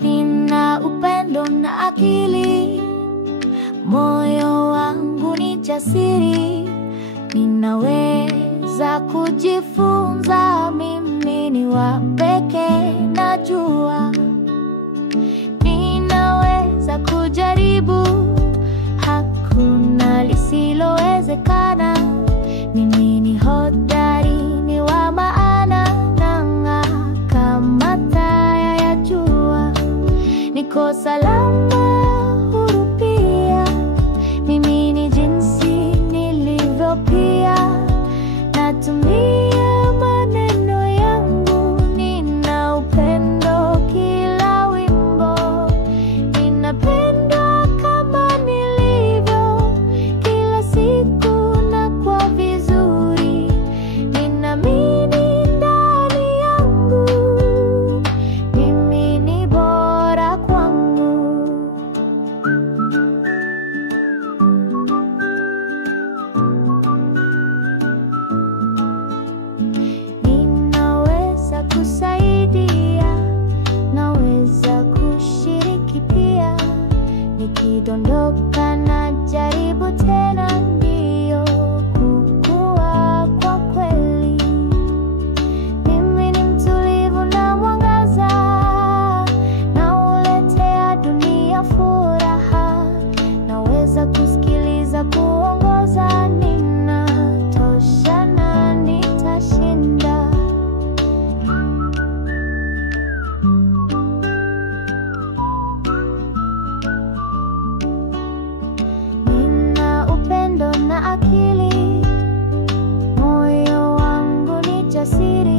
Nina upendo na akili, moyo wangu ni jasiri. Ninaweza kujifunza, mimi ni wa pekee najua. Ninaweza kujaribu, hakuna lisilowezekana. Mimi ni hodari, ni wa maana, nang'aa kama taa ya jua. Niko salama, huru pia. Mimi ni jinsi nilivyo pia. Natumia maneno yangu, nina upendo kila wimbo. Ninapendwa kama nilivyo, kila siku na kwa vizuri. Ninaamini ndani yangu, mimi ni bora kwangu. Ninaweza kusaidia, naweza kushiriki pia. Nikidondoka na jaribu tena, ndiyo kukua kwa kweli. Mimi ni mtulivu na mwangaza, nauletea dunia furaha. Naweza kusikiliza, kuongoza, ninatosha na nitashinda. Nina upendo na akili, moyo wangu ni jasiri.